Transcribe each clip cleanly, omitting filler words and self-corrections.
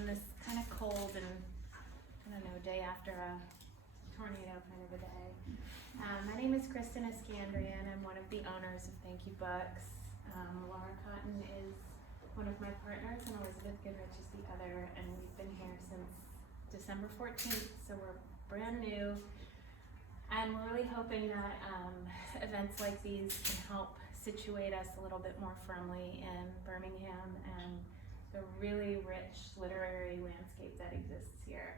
on this kind of cold and, I don't know, day after a tornado kind of a day. My name is Kristen Iskandrian. I'm one of the owners of Thank You Books. Laura Cotton is one of my partners and Elizabeth Goodrich is the other, and we've been here since December 14th, so we're brand new. And we're really hoping that events like these can help situate us a little bit more firmly in Birmingham and the really rich literary landscape that exists here.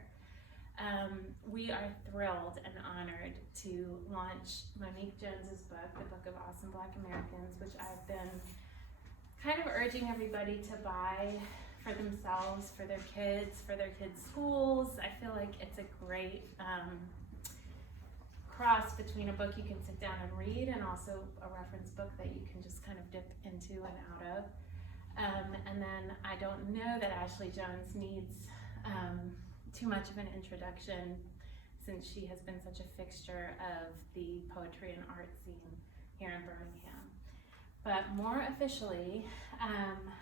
We are thrilled and honored to launch Monique Jones's book, The Book of Awesome Black Americans, which I've been kind of urging everybody to buy for themselves, for their kids' schools. I feel like it's a great cross between a book you can sit down and read and also a reference book that you can just kind of dip into and out of. And then I don't know that Ashley Jones needs too much of an introduction, since she has been such a fixture of the poetry and art scene here in Birmingham. But more officially,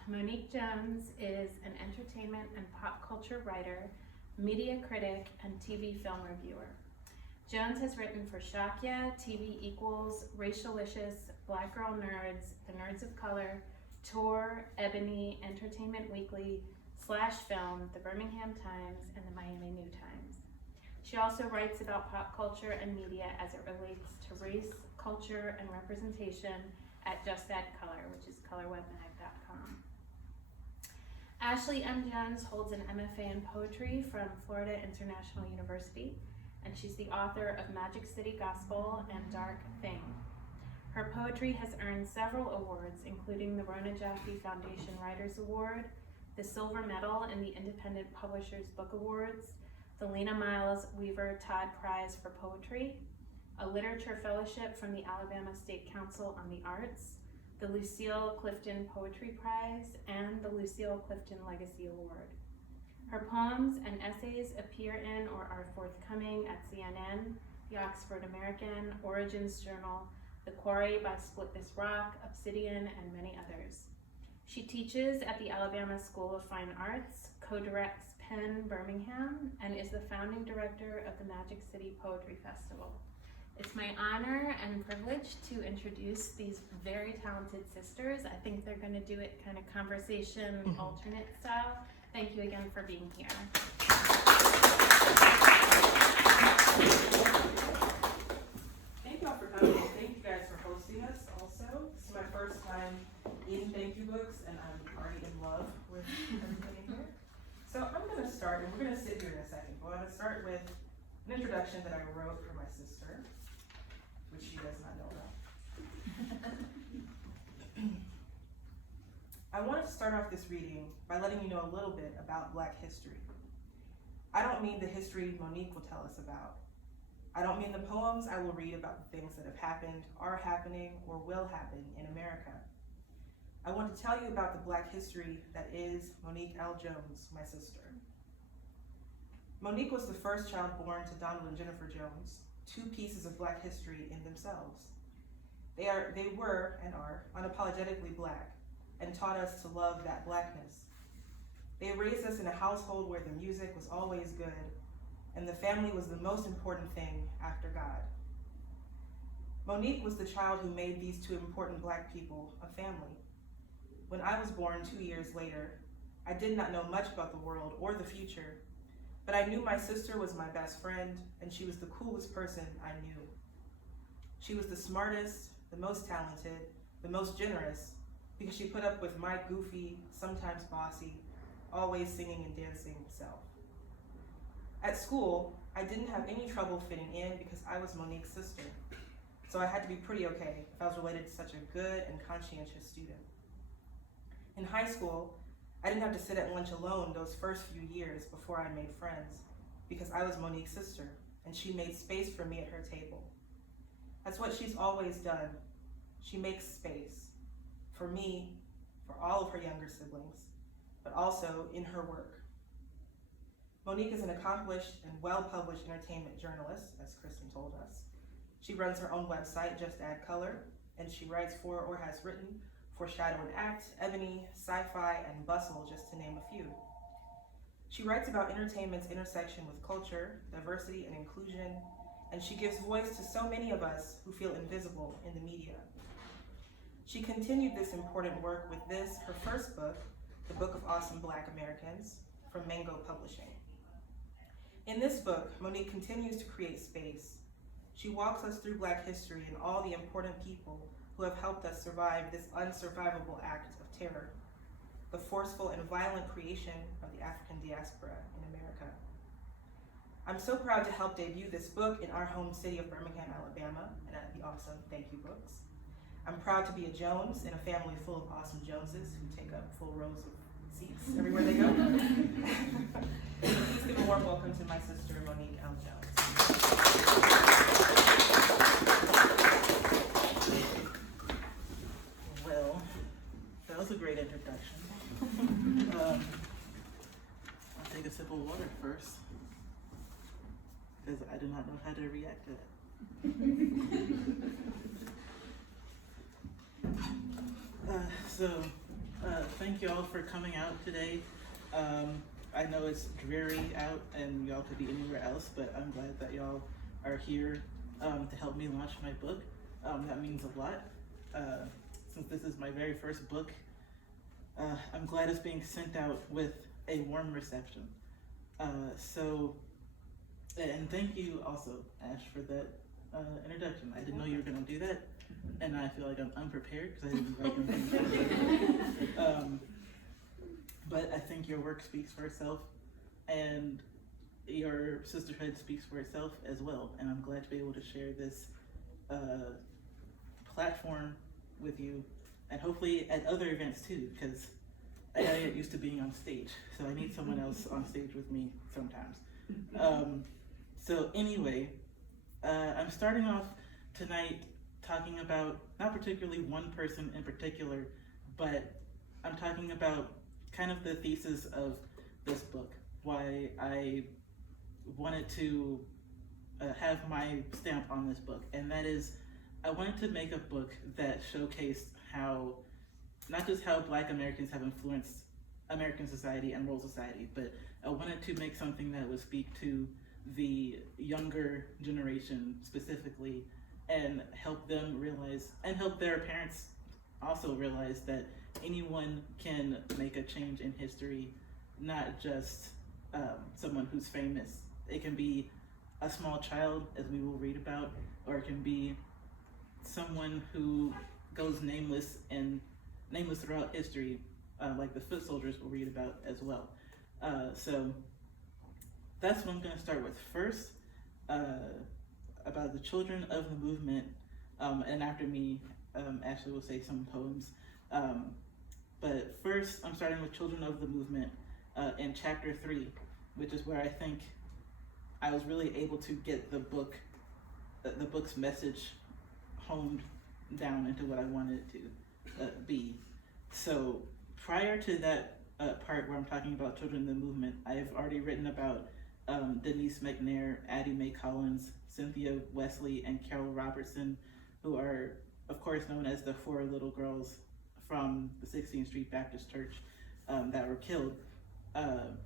Monique Jones is an entertainment and pop culture writer, media critic, and TV film reviewer. Jones has written for Shakya, TV Equals, Racialicious, Black Girl Nerds, The Nerds of Color, Tour, Ebony, Entertainment Weekly, Slash Film, the Birmingham Times, and the Miami New Times. She also writes about pop culture and media as it relates to race, culture, and representation at Just Add Color, which is colorwebmag.com. Ashley M. Jones holds an MFA in poetry from Florida International University, and she's the author of Magic City Gospel and Dark Thing. Her poetry has earned several awards, including the Rona Jaffe Foundation Writers Award, the Silver Medal in the Independent Publishers Book Awards, the Lena Miles Weaver Todd Prize for Poetry, a Literature Fellowship from the Alabama State Council on the Arts, the Lucille Clifton Poetry Prize, and the Lucille Clifton Legacy Award. Her poems and essays appear in or are forthcoming at CNN, the Oxford American, Origins Journal, The Quarry by Split This Rock, Obsidian, and many others. She teaches at the Alabama School of Fine Arts, co-directs Penn Birmingham, and is the founding director of the Magic City Poetry Festival. It's my honor and privilege to introduce these very talented sisters. I think they're going to do it kind of conversation alternate style. Thank you again for being here. Thank you all for coming. Thank you guys for hosting us also. This is my first time in Thank You Books, and I'm already in love with everything here. So I'm going to start, and we're going to sit here in a second, but I'm going to start with an introduction that I wrote for my sister, which she does not know about. I wanted to start off this reading by letting you know a little bit about Black history. I don't mean the history Monique will tell us about. I don't mean the poems I will read about the things that have happened, are happening, or will happen in America. I want to tell you about the Black history that is Monique L. Jones, my sister. Monique was the first child born to Donald and Jennifer Jones, two pieces of Black history in themselves. They were and are unapologetically Black, and taught us to love that Blackness. They raised us in a household where the music was always good, and the family was the most important thing after God. Monique was the child who made these two important Black people a family. When I was born 2 years later, I did not know much about the world or the future, but I knew my sister was my best friend, and she was the coolest person I knew. She was the smartest, the most talented, the most generous, because she put up with my goofy, sometimes bossy, always singing and dancing self. At school, I didn't have any trouble fitting in because I was Monique's sister, so I had to be pretty okay if I was related to such a good and conscientious student. In high school, I didn't have to sit at lunch alone those first few years before I made friends, because I was Monique's sister, and she made space for me at her table. That's what she's always done. She makes space. For me, for all of her younger siblings, but also in her work. Monique is an accomplished and well-published entertainment journalist, as Kristen told us. She runs her own website, Just Add Color, and she writes for or has written for Shadow and Act, Ebony, Sci-Fi, and Bustle, just to name a few. She writes about entertainment's intersection with culture, diversity, and inclusion, and she gives voice to so many of us who feel invisible in the media. She continued this important work with this, her first book, The Book of Awesome Black Americans, from Mango Publishing. In this book, Monique continues to create space. She walks us through Black history and all the important people who have helped us survive this unsurvivable act of terror, the forceful and violent creation of the African diaspora in America. I'm so proud to help debut this book in our home city of Birmingham, Alabama, and at the awesome Thank You Books. I'm proud to be a Jones in a family full of awesome Joneses who take up full rows of seats everywhere they go. Please give a warm welcome to my sister, Monique L. Jones. Well, that was a great introduction. I'll take a sip of water first, because I do not know how to react to that. Thank you all for coming out today. I know it's dreary out and y'all could be anywhere else, but I'm glad that y'all are here to help me launch my book. That means a lot. Since this is my very first book, I'm glad it's being sent out with a warm reception. And thank you also, Ash, for that introduction. I didn't know you were gonna do that, and I feel like I'm unprepared because I didn't invite you. But I think your work speaks for itself, and your sisterhood speaks for itself as well. And I'm glad to be able to share this platform with you, and hopefully at other events too, because I gotta get used to being on stage, so I need someone else on stage with me sometimes. So anyway, I'm starting off tonight talking about not particularly one person in particular, but I'm talking about kind of the thesis of this book, why I wanted to have my stamp on this book, and that is I wanted to make a book that showcased how, not just how Black Americans have influenced American society and world society, but I wanted to make something that would speak to the younger generation specifically and help them realize, and help their parents also realize, that anyone can make a change in history, not just someone who's famous. It can be a small child, as we will read about, or it can be someone who goes nameless throughout history, like the foot soldiers we'll read about as well. So that's what I'm going to start with first, about the children of the movement, and after me, Ashley will say some poems. But first, I'm starting with Children of the Movement in chapter 3, which is where I think I was really able to get the book's message honed down into what I wanted it to be. So prior to that part where I'm talking about Children of the Movement, I've already written about Denise McNair, Addie Mae Collins, Cynthia Wesley, and Carol Robertson, who are, of course, known as the 4 little girls from the 16th Street Baptist Church that were killed. And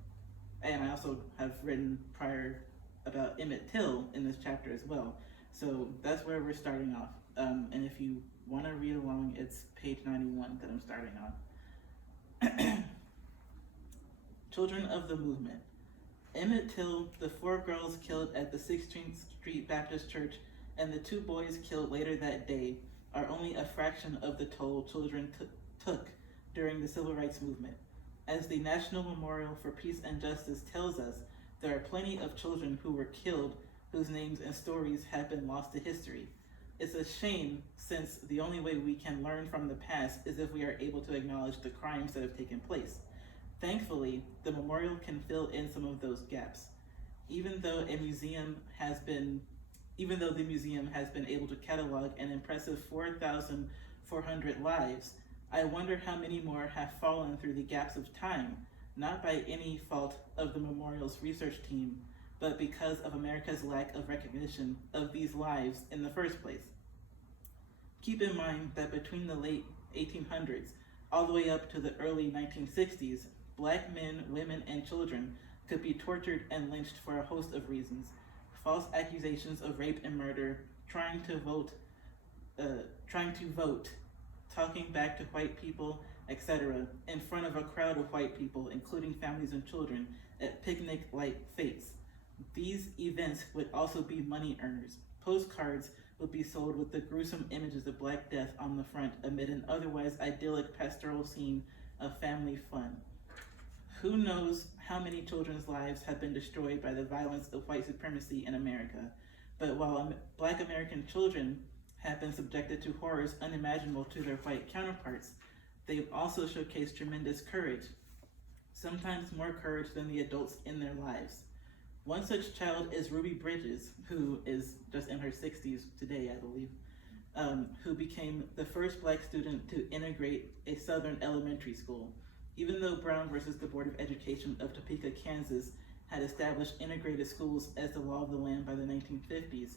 I also have written prior about Emmett Till in this chapter as well. So that's where we're starting off. And if you want to read along, it's page 91 that I'm starting on. Children of the Movement. Emmett Till, the 4 girls killed at the 16th Street Baptist Church, and the 2 boys killed later that day are only a fraction of the toll children took during the Civil Rights Movement. As the National Memorial for Peace and Justice tells us, there are plenty of children who were killed whose names and stories have been lost to history. It's a shame, since the only way we can learn from the past is if we are able to acknowledge the crimes that have taken place. Thankfully, the memorial can fill in some of those gaps. Even though the museum has been able to catalog an impressive 4,400 lives, I wonder how many more have fallen through the gaps of time, not by any fault of the memorial's research team, but because of America's lack of recognition of these lives in the first place. Keep in mind that between the late 1800s all the way up to the early 1960s, Black men, women, and children could be tortured and lynched for a host of reasons. False accusations of rape and murder, trying to vote, talking back to white people, etc., in front of a crowd of white people, including families and children, at picnic-like fetes. These events would also be money earners. Postcards would be sold with the gruesome images of Black Death on the front amid an otherwise idyllic pastoral scene of family fun. Who knows how many children's lives have been destroyed by the violence of white supremacy in America, but while Black American children have been subjected to horrors unimaginable to their white counterparts, they've also showcased tremendous courage, sometimes more courage than the adults in their lives. One such child is Ruby Bridges, who is just in her 60s today, I believe, who became the first Black student to integrate a Southern elementary school. Even though Brown versus the Board of Education of Topeka, Kansas had established integrated schools as the law of the land by the 1950s,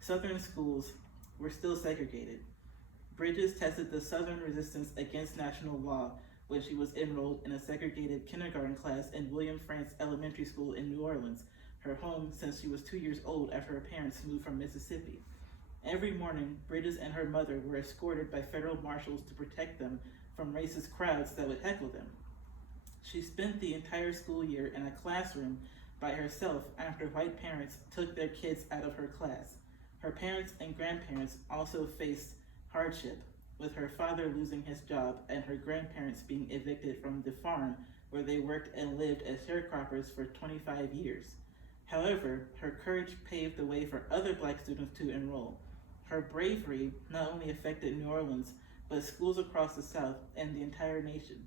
Southern schools were still segregated. Bridges tested the Southern resistance against national law when she was enrolled in a segregated kindergarten class in William Frantz Elementary School in New Orleans, her home since she was 2 years old after her parents moved from Mississippi. Every morning, Bridges and her mother were escorted by federal marshals to protect them from racist crowds that would heckle them. She spent the entire school year in a classroom by herself after white parents took their kids out of her class. Her parents and grandparents also faced hardship, with her father losing his job and her grandparents being evicted from the farm where they worked and lived as sharecroppers for 25 years. However, her courage paved the way for other Black students to enroll. Her bravery not only affected New Orleans, but schools across the South and the entire nation.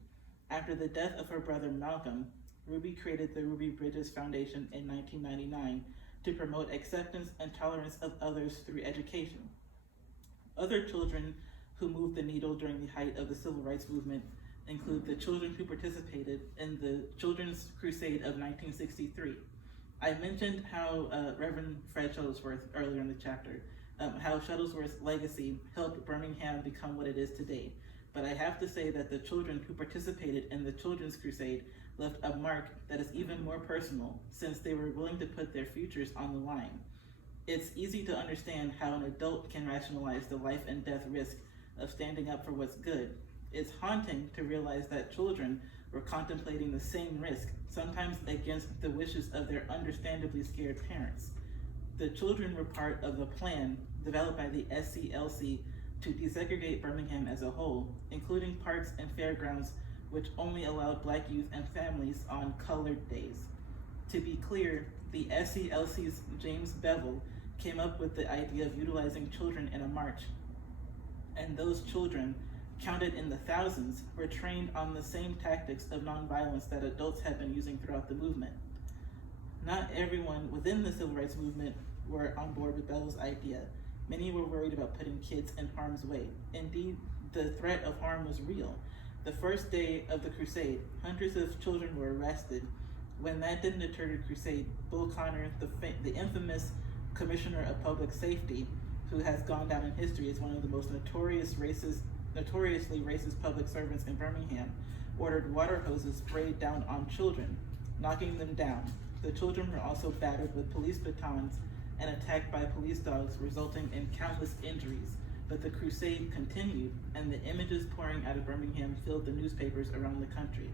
After the death of her brother Malcolm, Ruby created the Ruby Bridges Foundation in 1999 to promote acceptance and tolerance of others through education. Other children who moved the needle during the height of the Civil Rights Movement include the children who participated in the Children's Crusade of 1963. I mentioned how Reverend Fred Shuttlesworth earlier in the chapter, how Shuttlesworth's legacy helped Birmingham become what it is today. But I have to say that the children who participated in the Children's Crusade left a mark that is even more personal, since they were willing to put their futures on the line. It's easy to understand how an adult can rationalize the life and death risk of standing up for what's good. It's haunting to realize that children were contemplating the same risk, sometimes against the wishes of their understandably scared parents. The children were part of a plan developed by the SCLC to desegregate Birmingham as a whole, including parks and fairgrounds, which only allowed Black youth and families on colored days. To be clear, the SCLC's James Bevel came up with the idea of utilizing children in a march, and those children, counted in the thousands, were trained on the same tactics of nonviolence that adults had been using throughout the movement. Not everyone within the Civil Rights Movement were on board with Bevel's idea. Many were worried about putting kids in harm's way. Indeed, the threat of harm was real. The first day of the crusade, hundreds of children were arrested. When that didn't deter the crusade, Bull Connor, the infamous Commissioner of Public Safety, who has gone down in history as one of the most notoriously racist public servants in Birmingham, ordered water hoses sprayed down on children, knocking them down. The children were also battered with police batons and attacked by police dogs, resulting in countless injuries. But the crusade continued, and the images pouring out of Birmingham filled the newspapers around the country.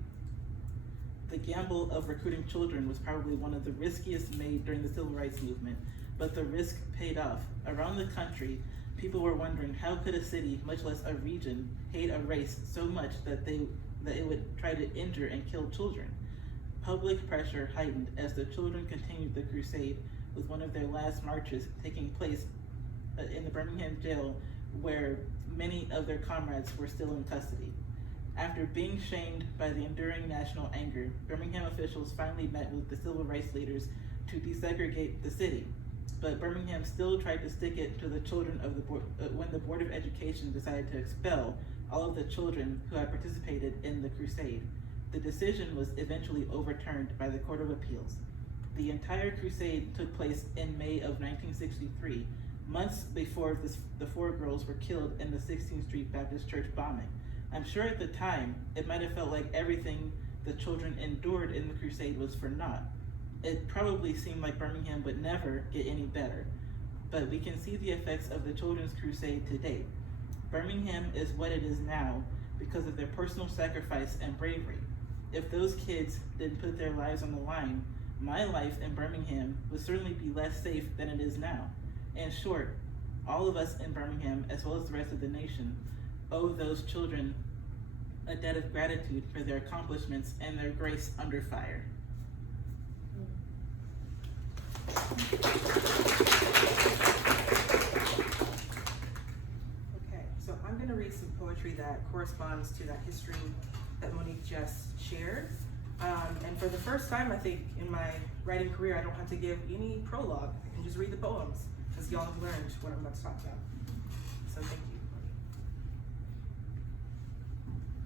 The gamble of recruiting children was probably one of the riskiest made during the Civil Rights Movement, but the risk paid off. Around the country, people were wondering how could a city, much less a region, hate a race so much that it would try to injure and kill children. Public pressure heightened as the children continued the crusade, with one of their last marches taking place in the Birmingham jail, where many of their comrades were still in custody. After being shamed by the enduring national anger, Birmingham officials finally met with the civil rights leaders to desegregate the city. But Birmingham still tried to stick it to the children of the board when the Board of Education decided to expel all of the children who had participated in the crusade. The decision was eventually overturned by the Court of Appeals. The entire crusade took place in May of 1963, months before the 4 girls were killed in the 16th Street Baptist Church bombing. I'm sure at the time, it might have felt like everything the children endured in the crusade was for naught. It probably seemed like Birmingham would never get any better, but we can see the effects of the Children's Crusade to date. Birmingham is what it is now because of their personal sacrifice and bravery. If those kids didn't put their lives on the line, my life in Birmingham would certainly be less safe than it is now. In short, all of us in Birmingham, as well as the rest of the nation, owe those children a debt of gratitude for their accomplishments and their grace under fire. Okay, so I'm going to read some poetry that corresponds to that history that Monique just shared. And for the first time, I think, in my writing career, I don't have to give any prologue. I can just read the poems, because y'all have learned what I'm about to talk about. So thank you.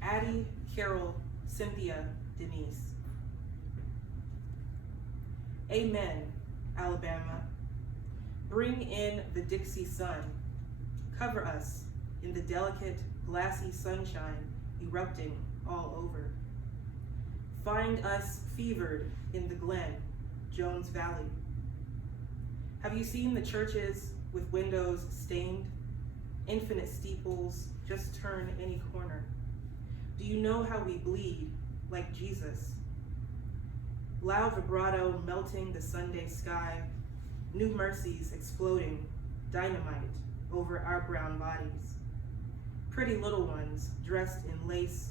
Addie, Carol, Cynthia, Denise. Amen, Alabama. Bring in the Dixie sun. Cover us in the delicate, glassy sunshine erupting all over. Find us fevered in the Glen, Jones Valley. Have you seen the churches with windows stained? Infinite steeples just turn any corner. Do you know how we bleed like Jesus? Loud vibrato melting the Sunday sky, new mercies exploding, dynamite over our brown bodies. Pretty little ones dressed in lace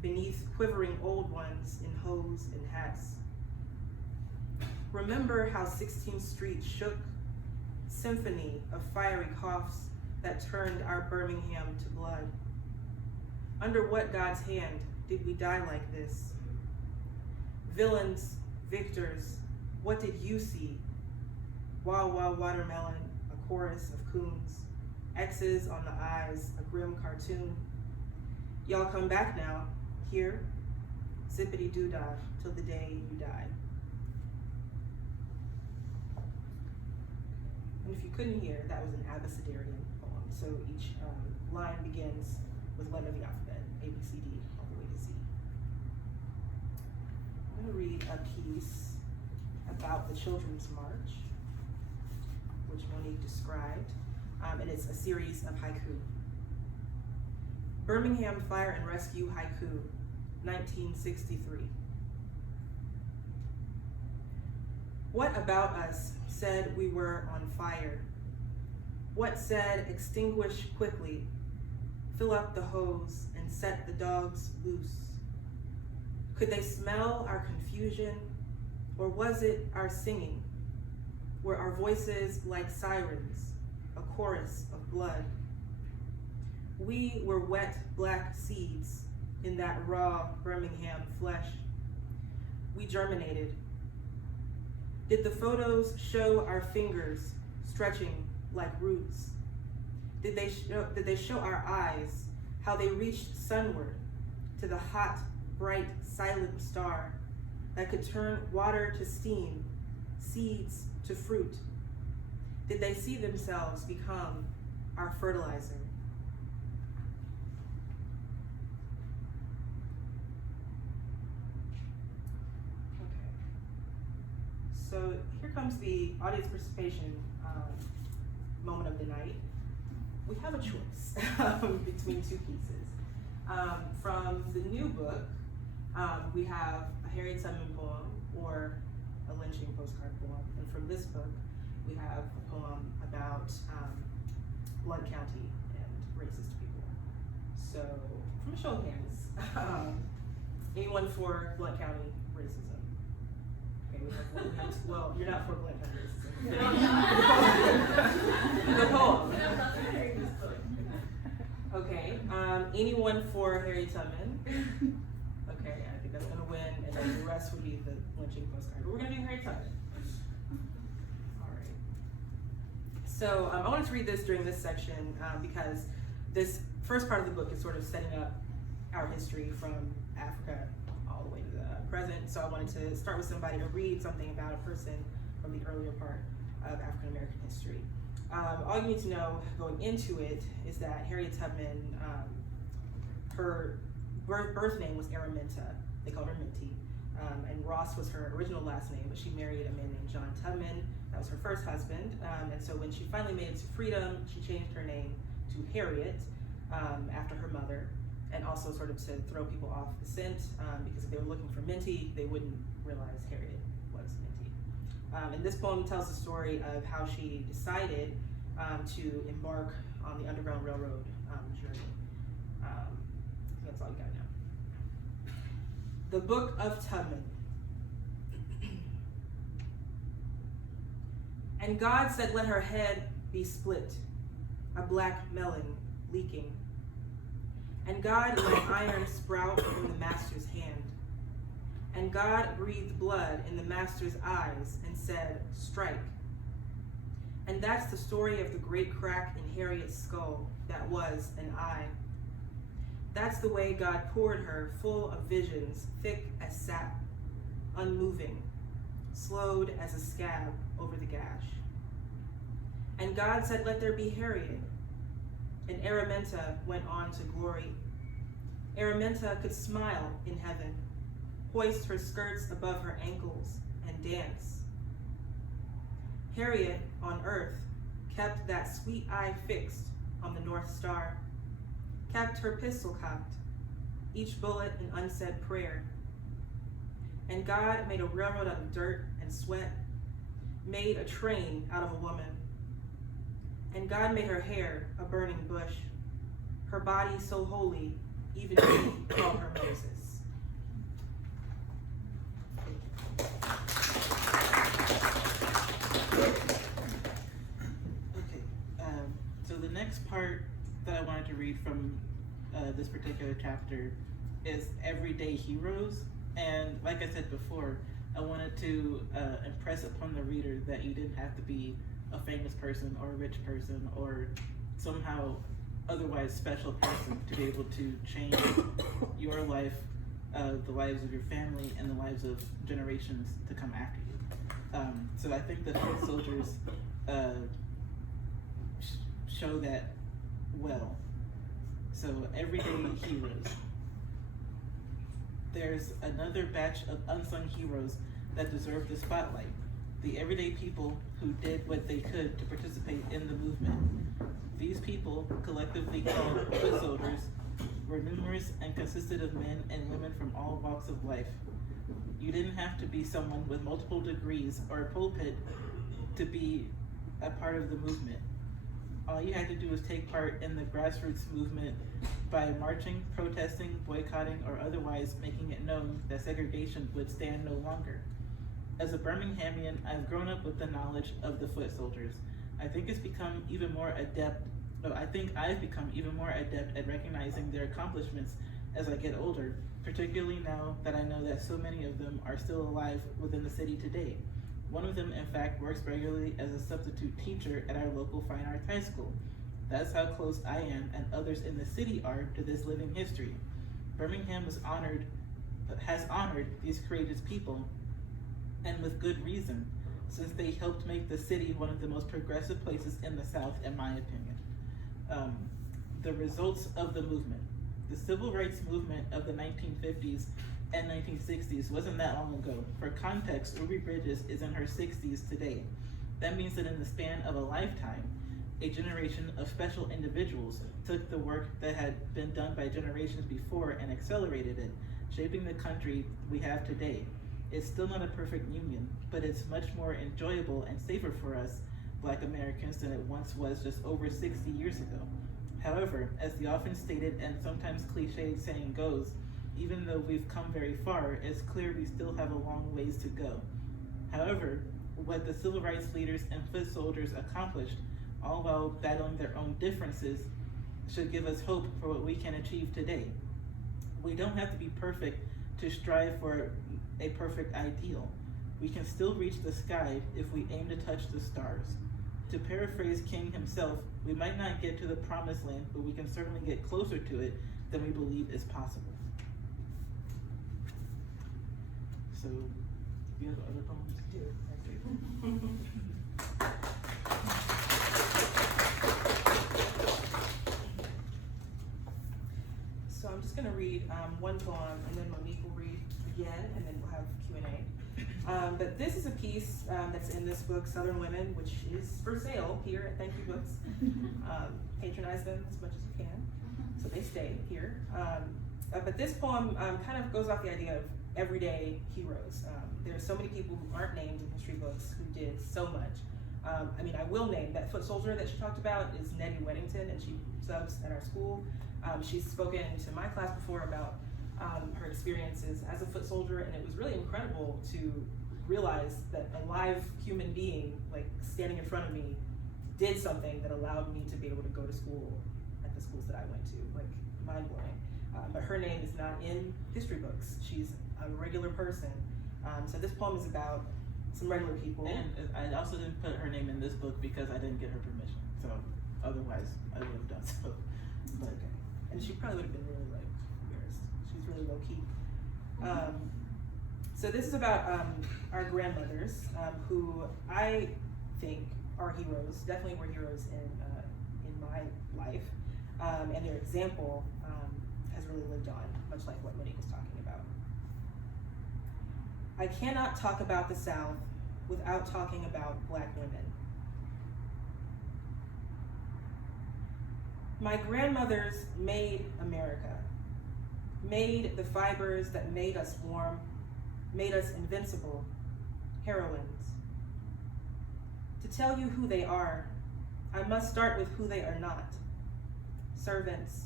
beneath quivering old ones in hose and hats. Remember how 16th Street shook? Symphony of fiery coughs that turned our Birmingham to blood. Under what God's hand did we die like this? Villains, victors, what did you see? Wah wah watermelon, a chorus of coons. X's on the eyes, a grim cartoon. Y'all come back now, here, zippity doo dah till the day you die. And if you couldn't hear, that was an Abecedarian poem. So each line begins with letter of the alphabet, A, B, C, D, all the way to Z. I'm going to read a piece about the Children's March, which Monique described, and it's a series of haiku. Birmingham Fire and Rescue Haiku, 1963. What about us said we were on fire? What said extinguish quickly, fill up the hose and set the dogs loose? Could they smell our confusion, or was it our singing? Were our voices like sirens, a chorus of blood? We were wet black seeds in that raw Birmingham flesh. We germinated. Did the photos show our fingers stretching like roots? Did they show our eyes, how they reached sunward to the hot, bright, silent star that could turn water to steam, seeds to fruit? Did they see themselves become our fertilizer? Okay. So here comes the audience participation moment of the night. We have a choice between two pieces. From the new book, we have a Harriet Tubman poem or a lynching postcard poem. And from this book, we have a poem about Blood County and racist people. So, from a show of hands, anyone for Blood County racism? Okay, we have well, you're not for Blood County racism. The poem. Okay, anyone for Harriet Tubman? Okay, I think that's gonna win, and then the rest would be the lynching postcard. But we're gonna do Harriet Tubman. All right. So I wanted to read this during this section because this first part of the book is sort of setting up our history from Africa all the way to the present. So I wanted to start with somebody to read something about a person from the earlier part of African American history. All you need to know going into it is that Harriet Tubman, her birth name was Araminta. They called her Minty. And Ross was her original last name, but she married a man named John Tubman. That was her first husband. And so when she finally made it to freedom, she changed her name to Harriet after her mother, and also sort of to throw people off the scent, because if they were looking for Minty, they wouldn't realize Harriet was Minty. And this poem tells the story of how she decided to embark on the Underground Railroad journey. That's all you got now. The Book of Tubman. And God said, let her head be split, a black melon leaking. And God let iron sprout from the master's hand. And God breathed blood in the master's eyes and said, strike. And that's the story of the great crack in Harriet's skull that was an eye. That's the way God poured her full of visions, thick as sap, unmoving, slowed as a scab over the gash. And God said, let there be Harriet. And Araminta went on to glory. Araminta could smile in heaven, hoist her skirts above her ankles, and dance. Harriet, on earth, kept that sweet eye fixed on the North Star, kept her pistol cocked, each bullet an unsaid prayer. And God made a railroad out of dirt and sweat, made a train out of a woman. And God made her hair a burning bush, her body so holy, even we call her Moses. Okay, so the next part that I wanted to read from this particular chapter is Everyday Heroes. And like I said before, I wanted to impress upon the reader that you didn't have to be a famous person or a rich person or somehow otherwise special person to be able to change your life, the lives of your family, and the lives of generations to come after you. So I think the foot soldiers show that well. So everyday heroes. There's another batch of unsung heroes that deserve the spotlight. The everyday people who did what they could to participate in the movement. These people, collectively called foot soldiers, were numerous and consisted of men and women from all walks of life. You didn't have to be someone with multiple degrees or a pulpit to be a part of the movement. All you had to do was take part in the grassroots movement by marching, protesting, boycotting, or otherwise making it known that segregation would stand no longer. As a Birminghamian, I've grown up with the knowledge of the foot soldiers. I think I've become even more adept at recognizing their accomplishments as I get older, particularly now that I know that so many of them are still alive within the city today. One of them, in fact, works regularly as a substitute teacher at our local fine arts high school. That's how close I am and others in the city are to this living history. Birmingham has honored these courageous people, and with good reason, since they helped make the city one of the most progressive places in the South, in my opinion. The results of the movement. The civil rights movement of the 1950s and 1960s wasn't that long ago. For context, Ruby Bridges is in her 60s today. That means that in the span of a lifetime, a generation of special individuals took the work that had been done by generations before and accelerated it, shaping the country we have today. It's still not a perfect union, but it's much more enjoyable and safer for us, Black Americans, than it once was just over 60 years ago. However, as the often stated and sometimes cliched saying goes, even though we've come very far, it's clear we still have a long ways to go. However, what the civil rights leaders and foot soldiers accomplished, all while battling their own differences, should give us hope for what we can achieve today. We don't have to be perfect to strive for a perfect ideal. We can still reach the sky if we aim to touch the stars. To paraphrase King himself, we might not get to the promised land, but we can certainly get closer to it than we believe is possible. So, do you have other poems? So I'm just going to read one poem, and then Monique will read again, and then we'll have Q&A. But this is a piece that's in this book, Southern Women, which is for sale here at Thank You Books. Patronize them as much as you can, so they stay here. But this poem kind of goes off the idea of everyday heroes. There are so many people who aren't named in history books who did so much. I mean, I will name that foot soldier that she talked about is Nettie Weddington, and she subs at our school. She's spoken to my class before about her experiences as a foot soldier, and it was really incredible to realize that a live human being, like standing in front of me, did something that allowed me to be able to go to school at the schools that I went to. Like, mind blowing. But her name is not in history books. She's a regular person. So this poem is about some regular people. And I also didn't put her name in this book because I didn't get her permission. So otherwise, I would have done so. But Okay. And she probably would have been really like embarrassed. She's really low key. So this is about our grandmothers, who I think are heroes. Definitely were heroes in my life, and their example has really lived on, much like what Monique was talking about. I cannot talk about the South without talking about Black women. My grandmothers made America, made the fibers that made us warm, made us invincible, heroines. To tell you who they are, I must start with who they are not. Servants,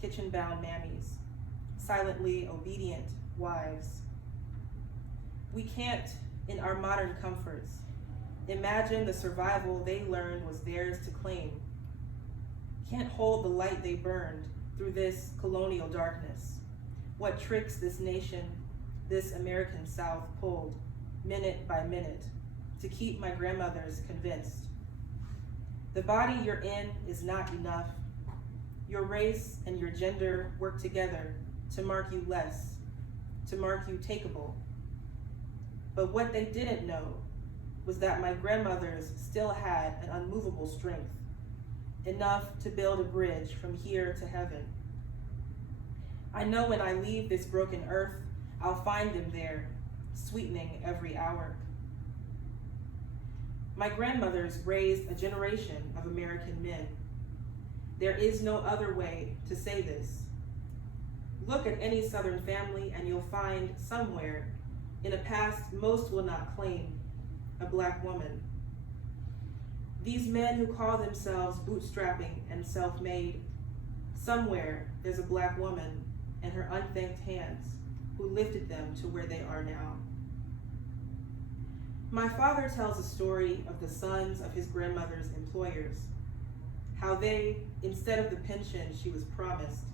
kitchen-bound mammies, silently obedient wives. We can't, in our modern comforts, imagine the survival they learned was theirs to claim. Can't hold the light they burned through this colonial darkness. What tricks this nation, this American South pulled, minute by minute, to keep my grandmothers convinced. The body you're in is not enough. Your race and your gender work together to mark you less, to mark you takeable. But what they didn't know was that my grandmothers still had an unmovable strength, enough to build a bridge from here to heaven. I know when I leave this broken earth, I'll find them there, sweetening every hour. My grandmothers raised a generation of American men. There is no other way to say this. Look at any Southern family and you'll find somewhere, in a past most will not claim, a Black woman. These men who call themselves bootstrapping and self-made, somewhere there's a Black woman and her unthanked hands who lifted them to where they are now. My father tells a story of the sons of his grandmother's employers, how they, instead of the pension she was promised,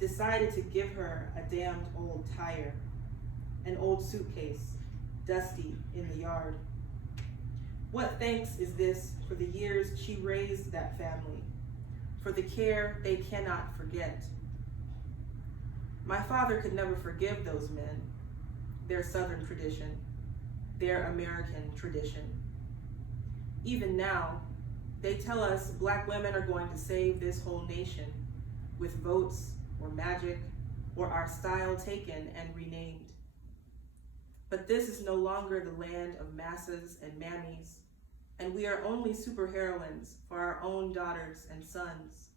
decided to give her a damned old tire, an old suitcase, dusty in the yard. What thanks is this for the years she raised that family, for the care they cannot forget. My father could never forgive those men, their Southern tradition, their American tradition. Even now, they tell us Black women are going to save this whole nation with votes or magic or our style taken and renamed. But this is no longer the land of masses and mammies, and we are only superheroines for our own daughters and sons.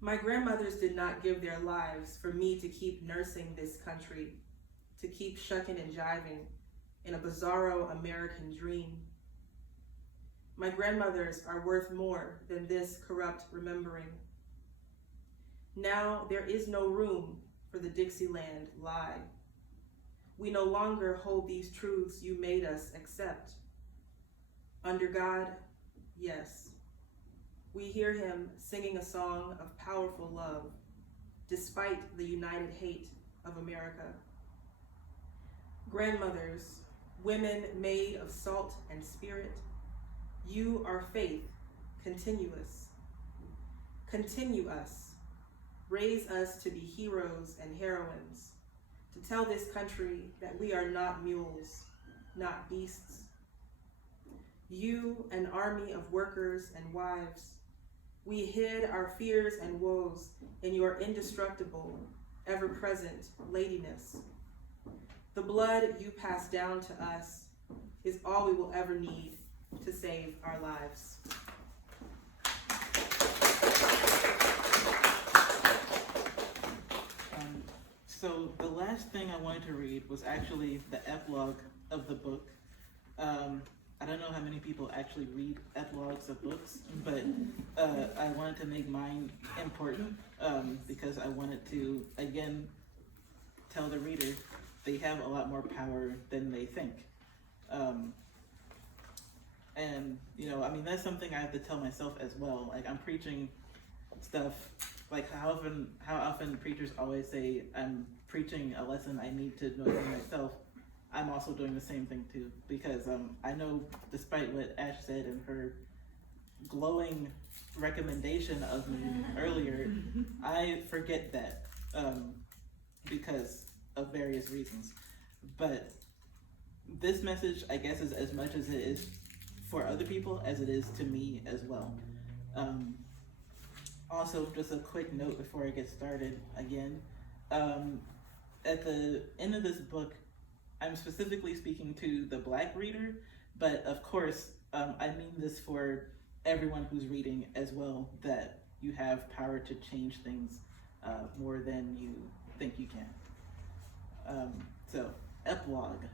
My grandmothers did not give their lives for me to keep nursing this country, to keep shucking and jiving in a bizarro American dream. My grandmothers are worth more than this corrupt remembering. Now there is no room for the Dixieland lie. We no longer hold these truths you made us accept. Under God, yes. We hear him singing a song of powerful love, despite the united hate of America. Grandmothers, women made of salt and spirit, you are faith, continuous. Continue us, raise us to be heroes and heroines, to tell this country that we are not mules, not beasts. You, an army of workers and wives, we hid our fears and woes in your indestructible ever-present ladiness. The blood you pass down to us is all we will ever need to save our lives. So the last thing I wanted to read was actually the epilogue of the book. I don't know how many people actually read epilogues of books, but I wanted to make mine important because I wanted to, again, tell the reader they have a lot more power than they think. And, you know, I mean, that's something I have to tell myself as well. Like, I'm preaching stuff, like how often preachers always say, I'm preaching a lesson I need to know for myself. I'm also doing the same thing too, because I know, despite what Ash said in her glowing recommendation of me earlier, I forget that because of various reasons. But this message, I guess, is as much as it is for other people as it is to me as well. Also, just a quick note before I get started again. At the end of this book, I'm specifically speaking to the Black reader, but of course, I mean this for everyone who's reading as well, that you have power to change things more than you think you can. So, epilogue.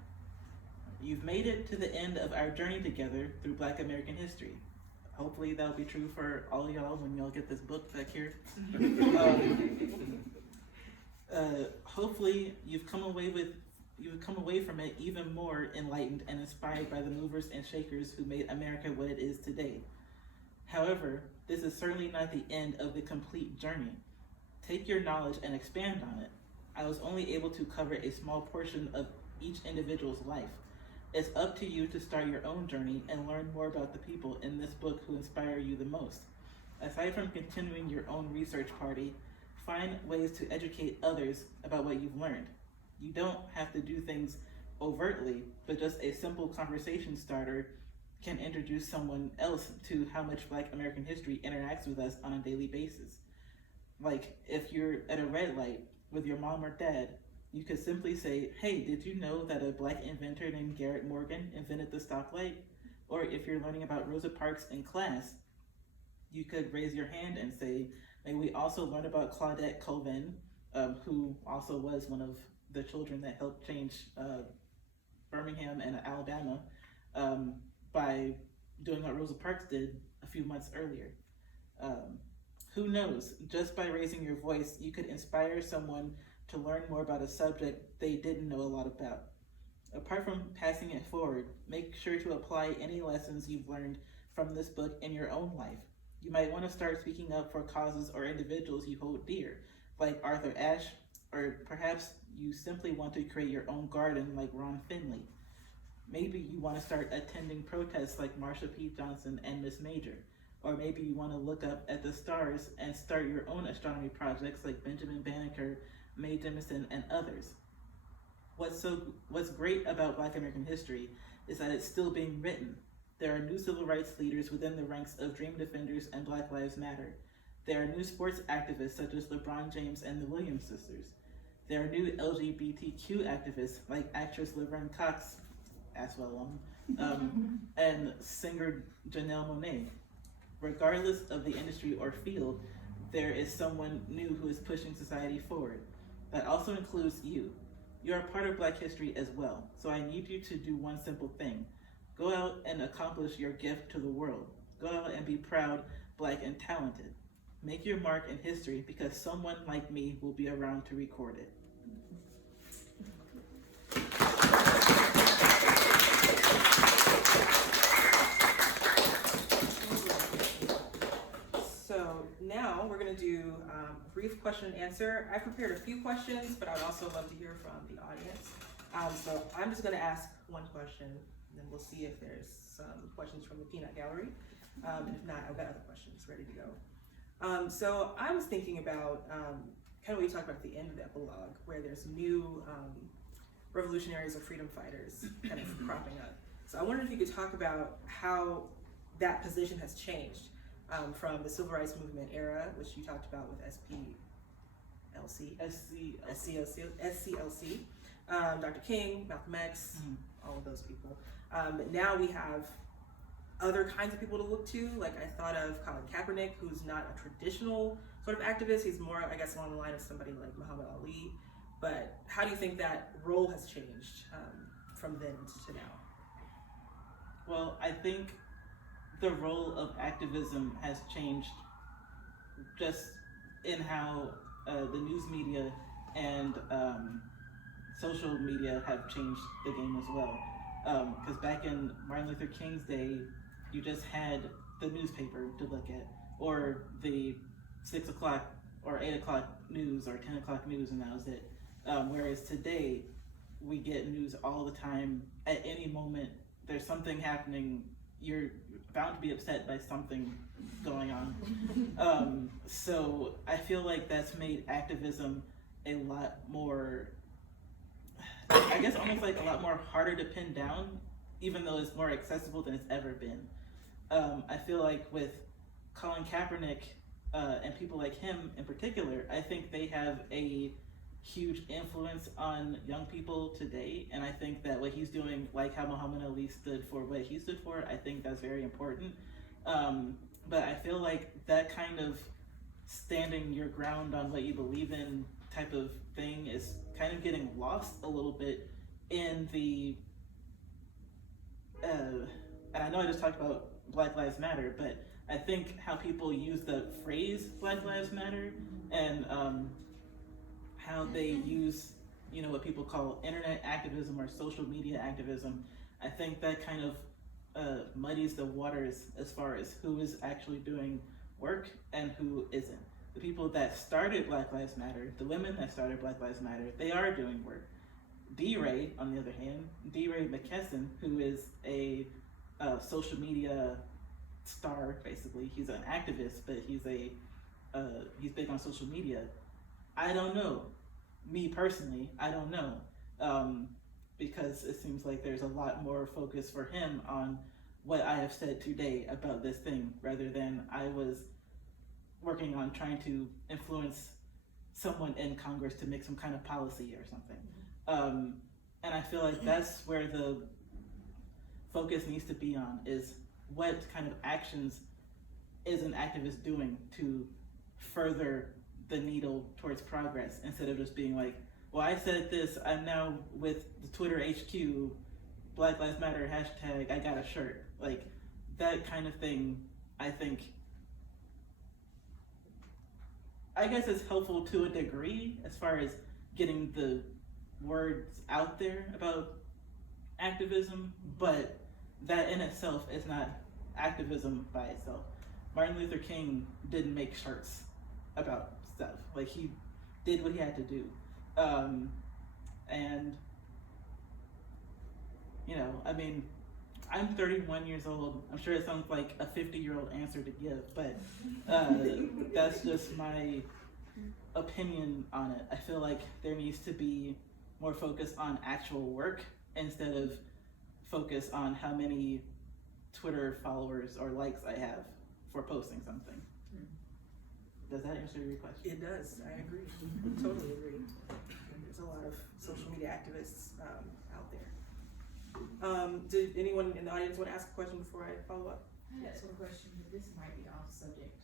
You've made it to the end of our journey together through Black American history. Hopefully that'll be true for all y'all when y'all get this book back here. Hopefully you've come away from it even more enlightened and inspired by the movers and shakers who made America what it is today. However, this is certainly not the end of the complete journey. Take your knowledge and expand on it. I was only able to cover a small portion of each individual's life. It's up to you to start your own journey and learn more about the people in this book who inspire you the most. Aside from continuing your own research party, find ways to educate others about what you've learned. You don't have to do things overtly, but just a simple conversation starter can introduce someone else to how much Black American history interacts with us on a daily basis. Like, if you're at a red light with your mom or dad, you could simply say, hey, did you know that a Black inventor named Garrett Morgan invented the stoplight? Or if you're learning about Rosa Parks in class, you could raise your hand and say, may we also learn about Claudette Colvin, who also was one of the children that helped change Birmingham and Alabama by doing what Rosa Parks did a few months earlier. Who knows, just by raising your voice, you could inspire someone to learn more about a subject they didn't know a lot about. Apart from passing it forward, make sure to apply any lessons you've learned from this book in your own life. You might want to start speaking up for causes or individuals you hold dear, like Arthur Ashe, or perhaps you simply want to create your own garden like Ron Finley. Maybe you want to start attending protests like Marsha P. Johnson and Miss Major, or maybe you want to look up at the stars and start your own astronomy projects like Benjamin Banneker, Mae Jemison, and others. What's great about Black American history is that it's still being written. There are new civil rights leaders within the ranks of Dream Defenders and Black Lives Matter. There are new sports activists such as LeBron James and the Williams sisters. There are new LGBTQ activists like actress Laverne Cox, and singer Janelle Monáe. Regardless of the industry or field, there is someone new who is pushing society forward. That also includes you. You are part of Black history as well, so I need you to do one simple thing. Go out and accomplish your gift to the world. Go out and be proud, Black, and talented. Make your mark in history because someone like me will be around to record it. So now we're going to do a brief question and answer. I prepared a few questions, but I would also love to hear from the audience. So I'm just going to ask one question, and then we'll see if there's some questions from the peanut gallery. And if not, I've got other questions ready to go. So I was thinking about kind of what we talked about at the end of the epilogue, where there's new revolutionaries or freedom fighters kind of cropping up. So I wondered if you could talk about how that position has changed from the civil rights movement era, which you talked about with SP SCLC, Dr. King, Malcolm X, all of those people. Now we have other kinds of people to look to. Like I thought of Colin Kaepernick, who's not a traditional sort of activist. He's more, I guess, along the line of somebody like Muhammad Ali. But how do you think that role has changed from then to now? Well, I think the role of activism has changed just in how the news media and social media have changed the game as well. Because back in Martin Luther King's day, you just had the newspaper to look at, or the 6 o'clock or 8 o'clock news or 10 o'clock news, and that was it. Whereas today, we get news all the time. At any moment, there's something happening. You're bound to be upset by something going on. So I feel like that's made activism a lot more, I guess almost like a lot more harder to pin down, even though it's more accessible than it's ever been. I feel like with Colin Kaepernick and people like him in particular, I think they have a huge influence on young people today, and I think that what he's doing, like how Muhammad Ali stood for what he stood for, I think that's very important. But I feel like that kind of standing your ground on what you believe in type of thing is kind of getting lost a little bit in the and I know I just talked about Black Lives Matter, but I think how people use the phrase Black Lives Matter and how they use, you know, what people call internet activism or social media activism, I think that kind of muddies the waters as far as who is actually doing work and who isn't. The people that started Black Lives Matter, the women that started Black Lives Matter, they are doing work. D-Ray, on the other hand, D-Ray McKesson, who is a social media star, basically. He's an activist, but he's big on social media. I don't know. Me personally, I don't know. Because it seems like there's a lot more focus for him on what I have said today about this thing, rather than I was working on trying to influence someone in Congress to make some kind of policy or something. And I feel like that's where the focus needs to be on, is what kind of actions is an activist doing to further the needle towards progress, instead of just being like, well, I said this, I'm now with the Twitter HQ, Black Lives Matter, hashtag, I got a shirt. Like, that kind of thing, I think, I guess it's helpful to a degree as far as getting the words out there about activism, but that in itself is not activism by itself. Martin Luther King didn't make shirts about stuff. Like, he did what he had to do. And, you know, I mean, I'm 31 years old. I'm sure it sounds like a 50-year-old answer to give, but that's just my opinion on it. I feel like there needs to be more focus on actual work instead of focus on how many Twitter followers or likes I have for posting something. Does that answer your question? It does. I agree. Totally agree. There's a lot of social media activists out there. Did anyone in the audience want to ask a question before I follow up? I had a question, but this might be off subject.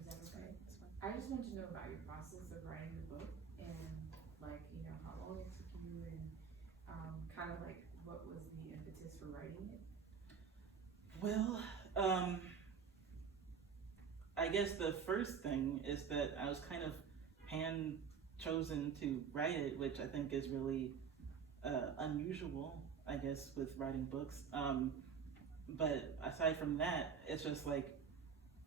Is that okay? That's fine. I just want to know about your process of writing the book, and like, you know, how long it took you, and kind of like what was the impetus for writing it? Well, I guess the first thing is that I was kind of hand chosen to write it, which I think is really unusual, I guess, with writing books. But aside from that, it's just like,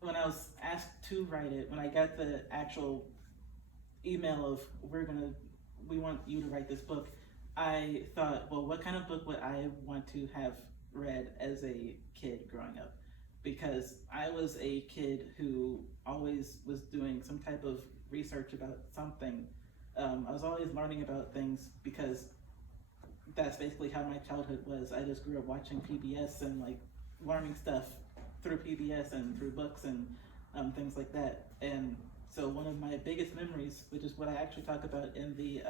when I was asked to write it, when I got the actual email of, we want you to write this book, I thought, well, what kind of book would I want to have read as a kid growing up? Because I was a kid who always was doing some type of research about something. I was always learning about things because that's basically how my childhood was. I just grew up watching PBS and like learning stuff through PBS and through books and things like that. And So one of my biggest memories, which is what I actually talk about in the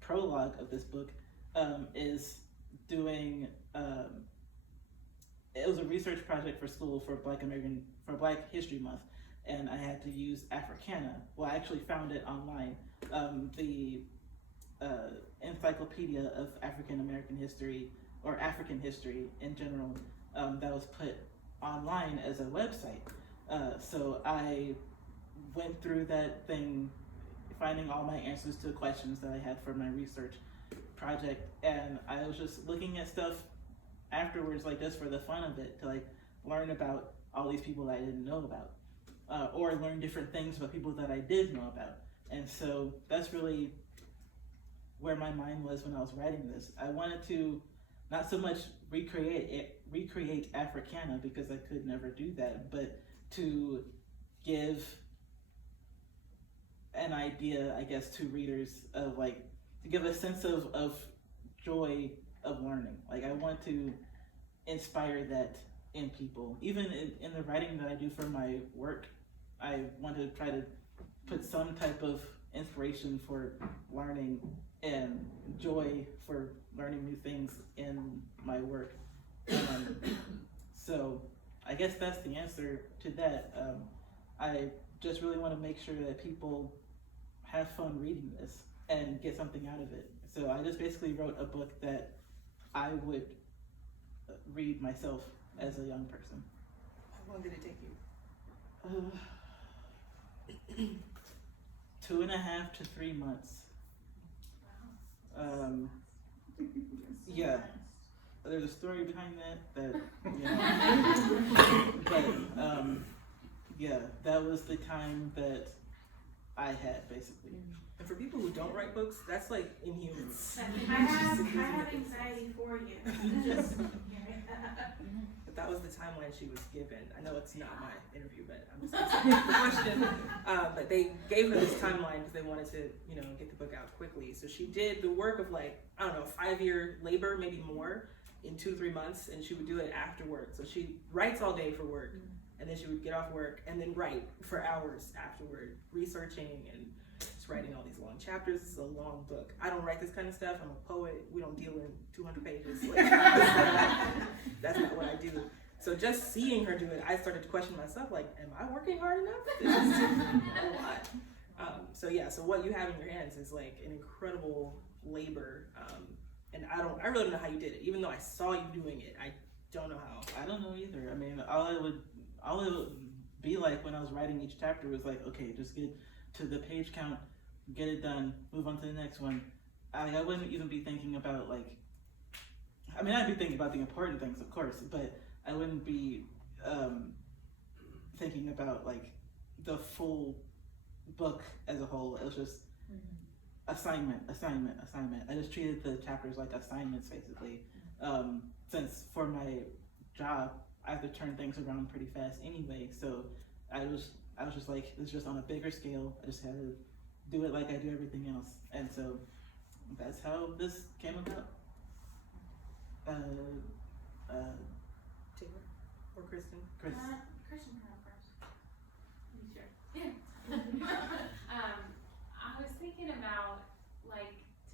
prologue of this book, is doing. It was a research project for school for Black History Month, and I had to use Africana. Well, I actually found it online. The Encyclopedia of African American History, or African history in general, that was put online as a website. So I went through that thing, finding all my answers to questions that I had for my research project, and I was just looking at stuff afterwards, like just for the fun of it, to like learn about all these people that I didn't know about, or learn different things about people that I did know about. And so that's really where my mind was when I was writing this. I wanted to not so much recreate Africana, because I could never do that, but to give an idea, I guess, to readers of like, to give a sense of joy of learning. Like, I want to inspire that in people. Even in the writing that I do for my work, I want to try to put some type of inspiration for learning and joy for learning new things in my work. So I guess that's the answer to that. I just really want to make sure that people have fun reading this and get something out of it. So I just basically wrote a book that I would read myself as a young person. How long did it take you? 2.5 to 3 months. Yeah, there's a story behind that but yeah, that was the time that I had, basically. And for people who don't write books, that's like inhuman. I have anxiety for you. But that was the timeline she was given. I know it's not my interview, but I'm just asking the question. But they gave her this timeline because they wanted to, get the book out quickly. So she did the work of 5-year labor, maybe more, in 2 to 3 months, and she would do it after work. So she writes all day for work, and then she would get off work and then write for hours afterward, researching and just writing all these long chapters. This is a long book. I don't write this kind of stuff. I'm a poet. We don't deal in 200 pages. That's not what I do. So just seeing her do it, I started to question myself, like, am I working hard enough? This is a lot. So what you have in your hands is like an incredible labor. And I really don't know how you did it. Even though I saw you doing it, I don't know how. I don't know either. I mean, all it would be like when I was writing each chapter was like, okay, just get to the page count, get it done, move on to the next one. I wouldn't even be thinking about I'd be thinking about the important things, of course, but I wouldn't be thinking about like the full book as a whole. It was just assignment. I just treated the chapters like assignments, basically. Since for my job, I have to turn things around pretty fast anyway, so I was just like, it's just on a bigger scale. I just had to do it like I do everything else, and so that's how this came about. Taylor or Kristen? Chris. Christian can go first. You sure? Yeah. I was thinking about,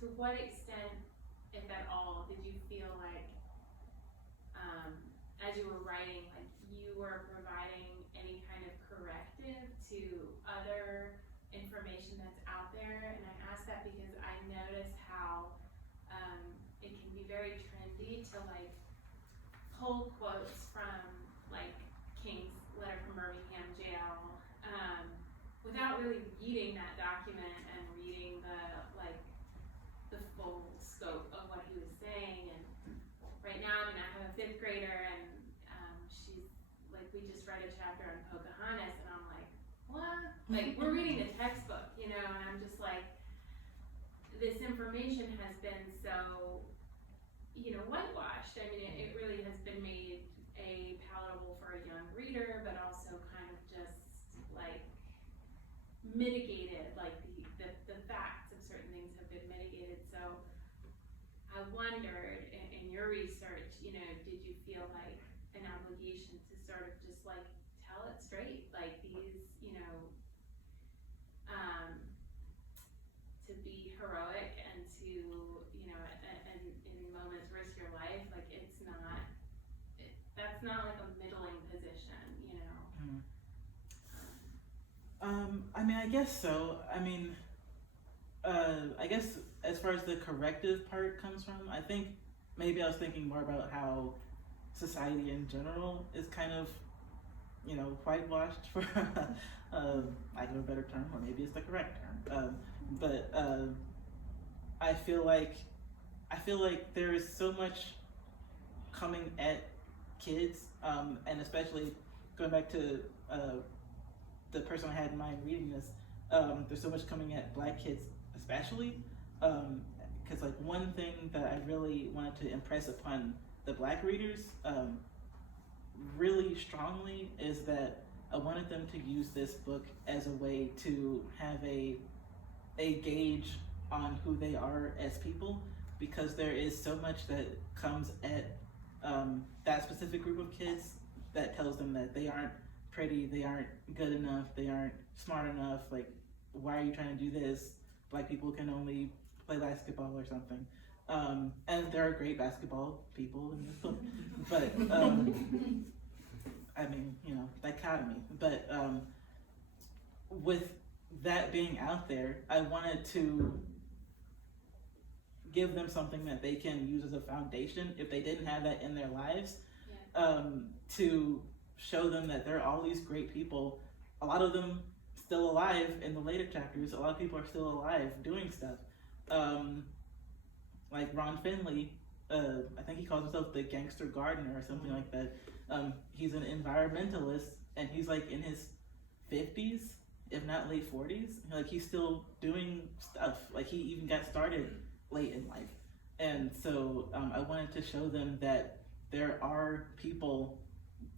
to what extent, if at all, did you feel like, as you were writing, you were providing any kind of corrective to other information that's out there? And I ask that because I notice how it can be very trendy to pull quotes from King's letter from Birmingham jail without really reading that document and reading the full scope of what he was saying. And right now, I have a 5th grader, and she's we just read a chapter on Pocahontas, and I'm like, what? We're reading the textbook, and I'm just like, this information has been so, whitewashed. I mean, it really has been made palatable for a young reader, but also kind of just mitigated, the facts of certain things have been mitigated. So I wondered, in your research, did you feel an obligation to sort of just tell it straight, these, That's not like a middling position, you know? I mean, I guess so. I mean, I guess as far as the corrective part comes from, I think maybe I was thinking more about how society in general is kind of, you know, whitewashed for lack of a better term, or maybe it's the correct term. But I feel like there is so much coming at kids, and especially going back to the person I had in mind reading this, there's so much coming at Black kids, especially, because like one thing that I really wanted to impress upon the Black readers, really strongly, is that I wanted them to use this book as a way to have a gauge on who they are as people, because there is so much that comes at that specific group of kids that tells them that they aren't pretty, they aren't good enough, they aren't smart enough, like, why are you trying to do this? Black people can only play basketball or something. And there are great basketball people in this book, but I mean, you know, dichotomy. But with that being out there, I wanted to give them something that they can use as a foundation if they didn't have that in their lives, to show them that there are all these great people, a lot of them still alive in the later chapters. A lot of people are still alive doing stuff. Like Ron Finley, I think he calls himself the gangster gardener or something like that. He's an environmentalist, and he's like in his 50s, if not late 40s. Like, he's still doing stuff. Like, he even got started late in life. And so I wanted to show them that there are people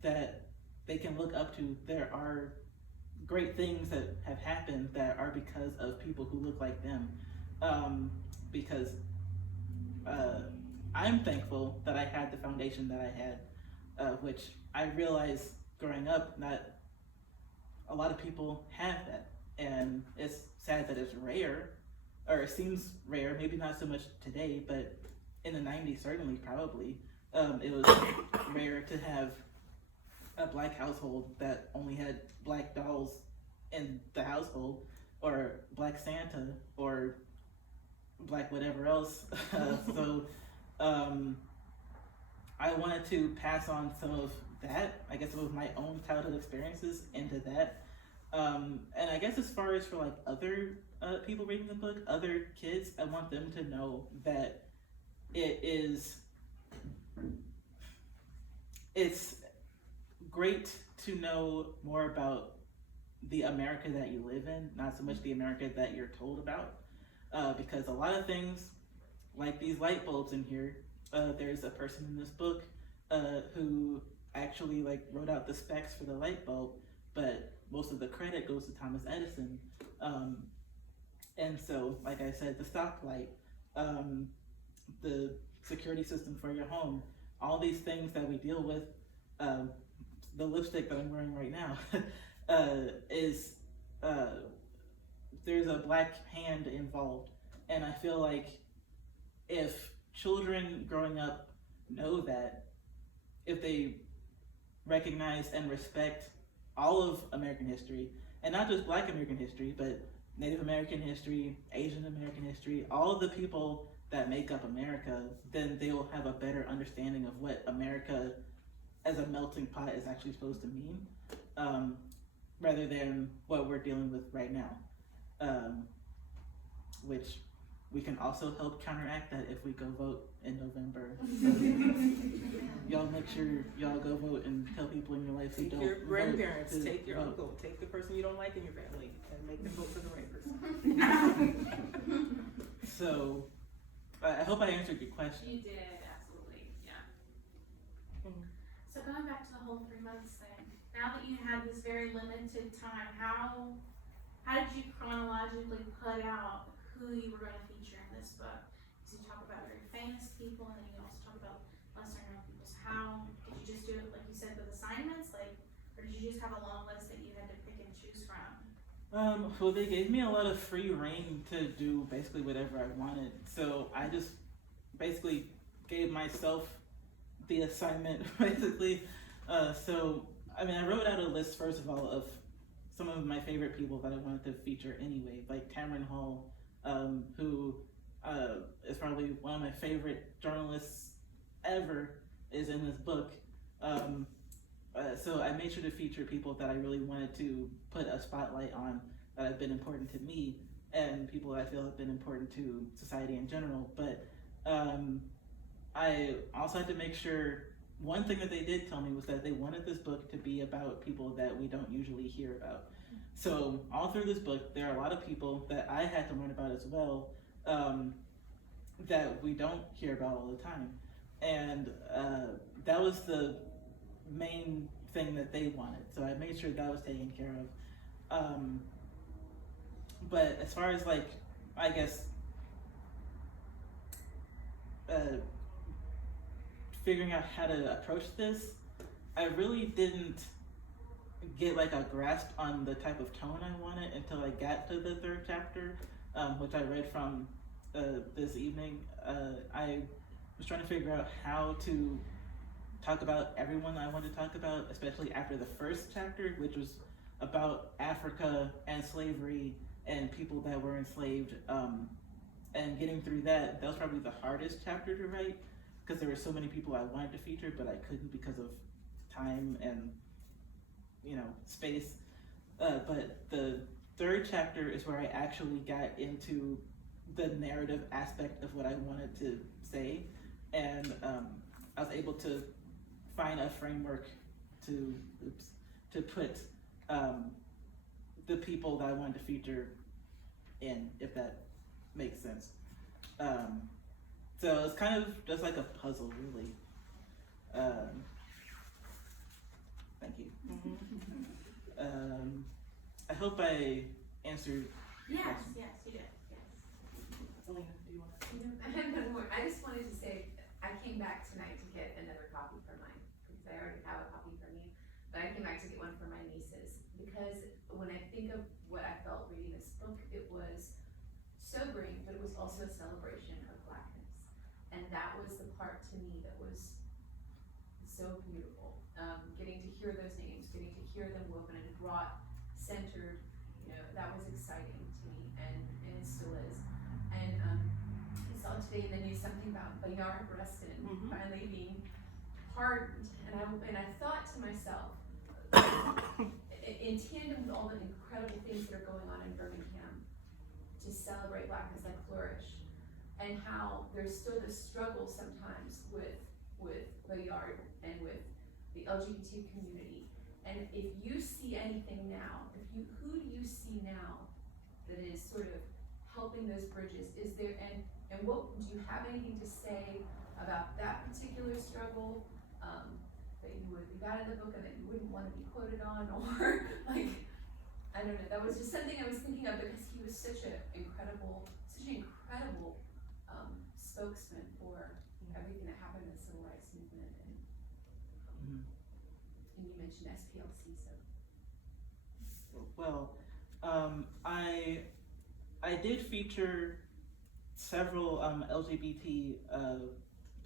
that they can look up to. There are great things that have happened that are because of people who look like them. Because I'm thankful that I had the foundation that I had, which I realized growing up, not a lot of people have that. And it's sad that it's rare, or it seems rare, maybe not so much today, but in the 90s, certainly, probably, it was rare to have a Black household that only had Black dolls in the household, or Black Santa, or Black whatever else. So I wanted to pass on some of that, I guess, some of my own childhood experiences into that. And I guess as far as for like other people reading the book, other kids, I want them to know that it's great to know more about the America that you live in, not so much the America that you're told about. Because a lot of things, like these light bulbs in here, there's a person in this book who actually like wrote out the specs for the light bulb, but most of the credit goes to Thomas Edison. And so, like I said, the stoplight, the security system for your home, all these things that we deal with, the lipstick that I'm wearing right now, is there's a Black hand involved. And I feel like if children growing up know that, if they recognize and respect all of American history, and not just Black American history, but Native American history, Asian American history, all of the people that make up America, then they will have a better understanding of what America as a melting pot is actually supposed to mean, rather than what we're dealing with right now, which we can also help counteract that if we go vote in November. So y'all make sure y'all go vote and tell people in your life who Take don't your grandparents, vote to take your vote. uncle, take the person you don't like in your family, and make them vote for the right person. So I hope I answered your question. You did, absolutely, yeah. So going back to the whole 3 months thing, now that you had this very limited time, how did you chronologically put out who you were going to feature in this book? Because you talk about very famous people, and then you also talk about lesser known people. So how did you just do it, like you said, with assignments, like, or did you just have a long list that you had to pick and choose from? Well, they gave me a lot of free reign to do basically whatever I wanted. So I just basically gave myself the assignment, basically, So, I mean, I wrote out a list, first of all, of some of my favorite people that I wanted to feature anyway, like Tamron Hall, who is probably one of my favorite journalists ever, is in this book. So I made sure to feature people that I really wanted to put a spotlight on, that have been important to me, and people that I feel have been important to society in general. But I also had to make sure, one thing that they did tell me was that they wanted this book to be about people that we don't usually hear about. So all through this book, there are a lot of people that I had to learn about as well, that we don't hear about all the time. And that was the main thing that they wanted. So I made sure that was taken care of. But as far as like, I guess, figuring out how to approach this, I really didn't get like a grasp on the type of tone I wanted until I got to the third chapter, which I read from this evening. I was trying to figure out how to talk about everyone I wanted to talk about, especially after the first chapter, which was about Africa and slavery and people that were enslaved. And getting through that was probably the hardest chapter to write, because there were so many people I wanted to feature, but I couldn't because of time and, you know, space. But the third chapter is where I actually got into the narrative aspect of what I wanted to say, and I was able to find a framework to put the people that I wanted to feature in, if that makes sense. So it's kind of just like a puzzle, really. Thank you. I hope I answered. Yes, yes, you did, yes. Elena, do you want to? I have one more. I just wanted to say, I came back tonight to get another copy for mine, because I already have a copy from you. But I came back to get one for my nieces, because when I think of what I felt reading this book, it was sobering, but it was also a celebration of Blackness. And that was the part to me that was so beautiful. Getting to hear those names, getting to hear them woven and brought, centered, you know, that was exciting to me, and it still is. And I saw today in the news something about Bayard Rustin finally being pardoned, and I thought to myself, in tandem with all the incredible things that are going on in Birmingham to celebrate Blackness like Flourish, and how there's still this struggle sometimes with Bayard and with the LGBT community. And if you see anything now, who do you see now that is sort of helping those bridges? Is there, and what, do you have anything to say about that particular struggle, that you would leave out of the book and that you wouldn't want to be quoted on, or like, I don't know, that was just something I was thinking of, because he was such an incredible spokesman for everything that happened in the civil rights movement, and you mentioned SPLC, so. Well, I did feature several LGBT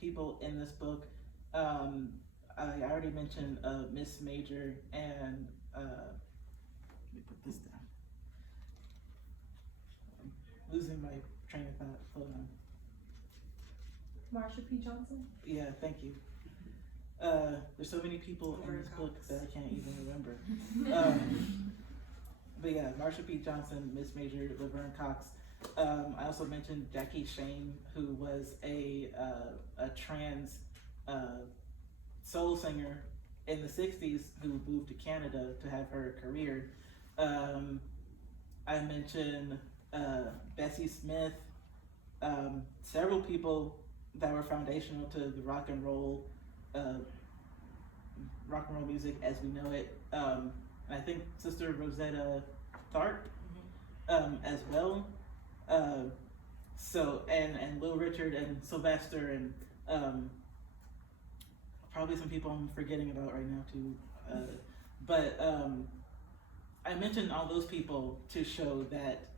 people in this book. I already mentioned Miss Major, and let me put this down. I'm losing my train of thought. Hold on. Marsha P. Johnson? Yeah, thank you. There's so many people in this book that I can't even remember. But yeah, Marsha P. Johnson, Miss Major, Laverne Cox. I also mentioned Jackie Shane, who was a trans soul singer in the 60s who moved to Canada to have her career. I mentioned Bessie Smith, several people that were foundational to the rock and roll music as we know it. I think Sister Rosetta Tharpe as well. So and Lil Richard and Sylvester and probably some people I'm forgetting about right now too. But I mentioned all those people to show that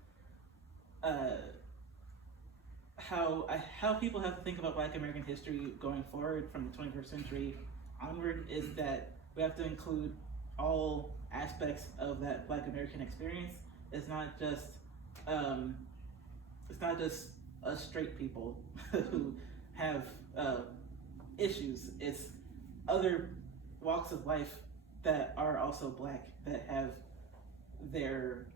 how people have to think about Black American history going forward from the 21st century onward is that we have to include all aspects of that Black American experience. It's not just us straight people who have issues. It's other walks of life that are also Black, that have their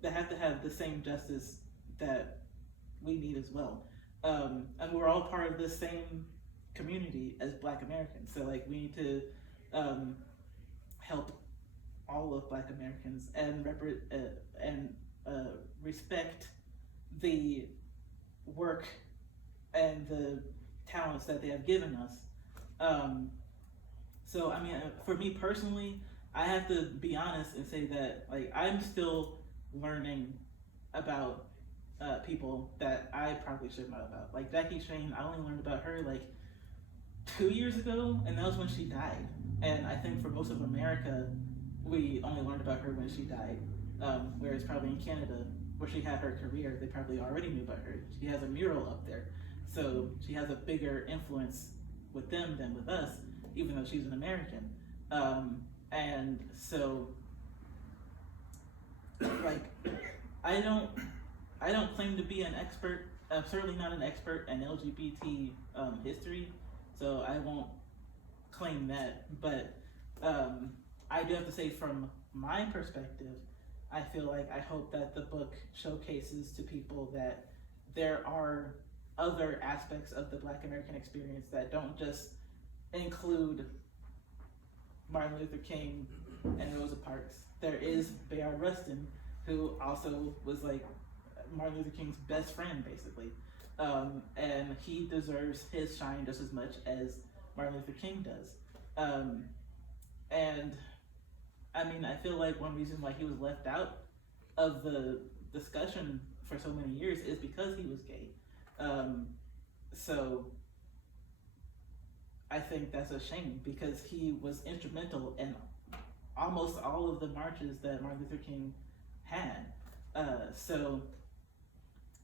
that have to have the same justice that we need as well. And we're all part of the same community as Black Americans. So like we need to help all of Black Americans and respect the work and the talents that they have given us. So I mean, for me personally, I have to be honest and say that like I'm still learning about people that I probably should know about. Like Jackie Shane, I only learned about her like 2 years ago, and that was when she died. And I think for most of America, we only learned about her when she died. Whereas probably in Canada, where she had her career, they probably already knew about her. She has a mural up there, so she has a bigger influence with them than with us, even though she's an American. And so, like, I don't claim to be an expert. I'm certainly not an expert in LGBT history, so I won't claim that. But I do have to say, from my perspective, I feel like I hope that the book showcases to people that there are other aspects of the Black American experience that don't just include Martin Luther King and Rosa Parks. There is Bayard Rustin, who also was like Martin Luther King's best friend, basically. And he deserves his shine just as much as Martin Luther King does. And I mean, I feel like one reason why he was left out of the discussion for so many years is because he was gay. So I think that's a shame, because he was instrumental in almost all of the marches that Martin Luther King had. So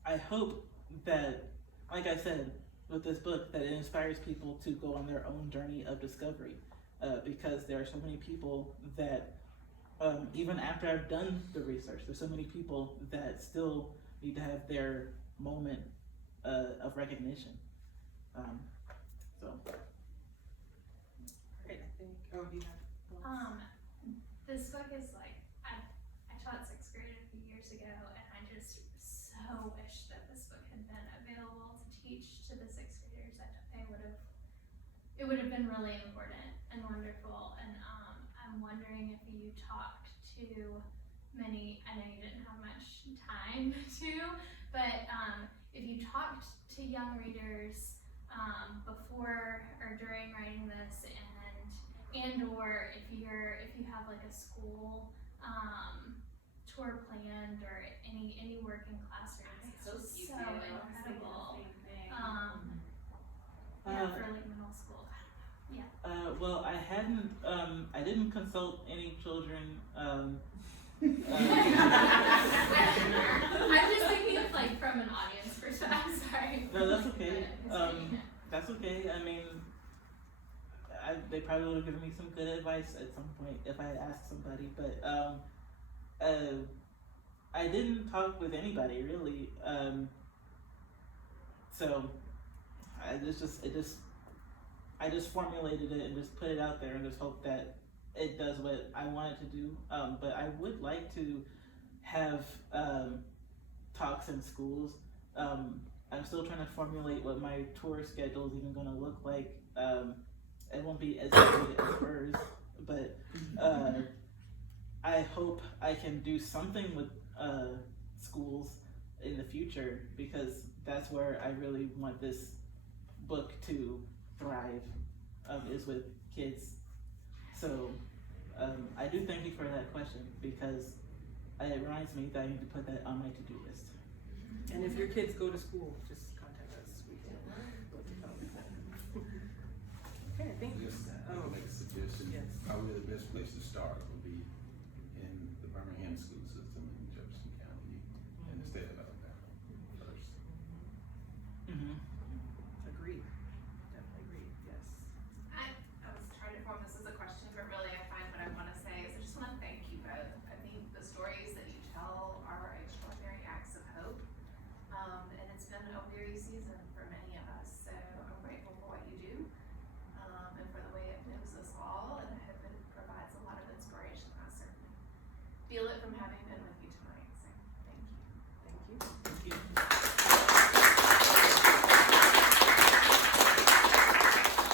I hope that, like I said, with this book, that it inspires people to go on their own journey of discovery, because there are so many people that, even after I've done the research, there's so many people that still need to have their moment of recognition. So. Great, I think, oh, do you have? This book is like, I taught sixth grade a few years ago, and I just so wish that this book had been available to teach to the sixth graders. It would have been really important and wonderful. And I'm wondering if you talked to many, I know you didn't have much time to, but if you talked to young readers before or during writing this, and or if you have like a school tour planned or any work in classrooms, it's just so incredible. For like middle school. Well, I didn't consult any children. I'm just thinking of like from an audience perspective. I'm sorry. No, that's okay. That's okay. I mean, they probably would have given me some good advice at some point if I had asked somebody, but I didn't talk with anybody really. So I just formulated it and just put it out there and just hope that it does what I want it to do. But I would like to have talks in schools. I'm still trying to formulate what my tour schedule is even going to look like. It won't be as big as hers, but I hope I can do something with schools in the future, because that's where I really want this book to thrive, is with kids. So I do thank you for that question, because it reminds me that I need to put that on my to-do list. And if your kids go to school, just contact us. We can Okay, I think. Just make a suggestion. Yes. Probably the best place to start would be in the Birmingham school system in Jefferson County in the state of Alabama first. Mm-hmm. Agreed. Definitely agreed. Yes. I was Susan.